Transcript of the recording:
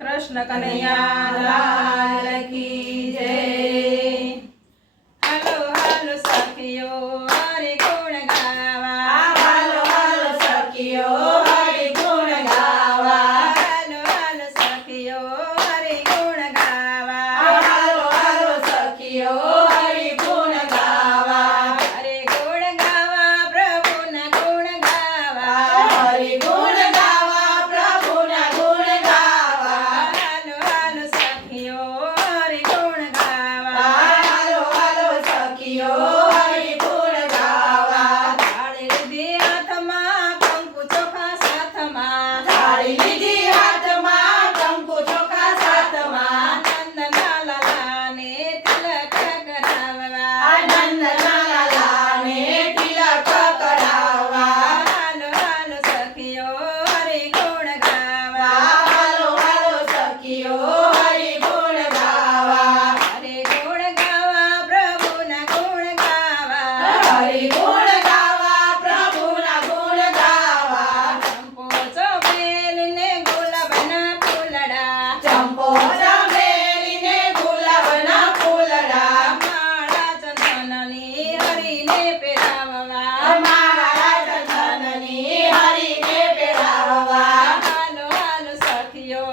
કૃષ્ણ કનૈયા લાલ કી જય। હાલો હાલો સખીઓ હરિ ગુણ ગાવા, હાલો હાલો સખીઓ હરિ ગુણ ગાવા, હાલો હાલો સખીઓ હરિ ગુણ ગાવા, હાલો હાલો સખીઓ હરિ ગુણ ગાવા, હરિ ગુણ ગાવા પ્રભુના ગુણ ગાવા, હરિ ગુણ ગાવા પ્રભુના ગુણ ગાવા, હાલો હાલો સખીઓ હરિ ગુણ ગાવા, હાલો હાલો સખીઓ હરિ ગુણ ગાવા, થાળી લીધી હાથમાં કંકુ ચોખા સાથમાં, થાળી લીધી હાથમાં કંકુ ચોખા સાથમાં, નંદના લાલાને તિલક કરાવવા, આનંદના લાલાને તિલક કરાવવા, હાલો હાલો સખીઓ હરિ ગુણ ગાવા, હાલો હાલો સખીઓ હરિ ગુણ ગાવા, હરિ ગુણ ગાવા પ્રભુના ગુણ ગાવા, હરિ ગુણ ગાવા પ્રભુના ગુણ ગાવા, ચંપો ચોમેલીને ગુલાબના ફૂલડા, ચંપો ચમેલીને ગુલાબના ફૂલડા, માળા ચંદનની હરિને પહેરાવવા, માળા ચંદનની હરિને પહેરાવવા, હાલો હાલો સખીઓ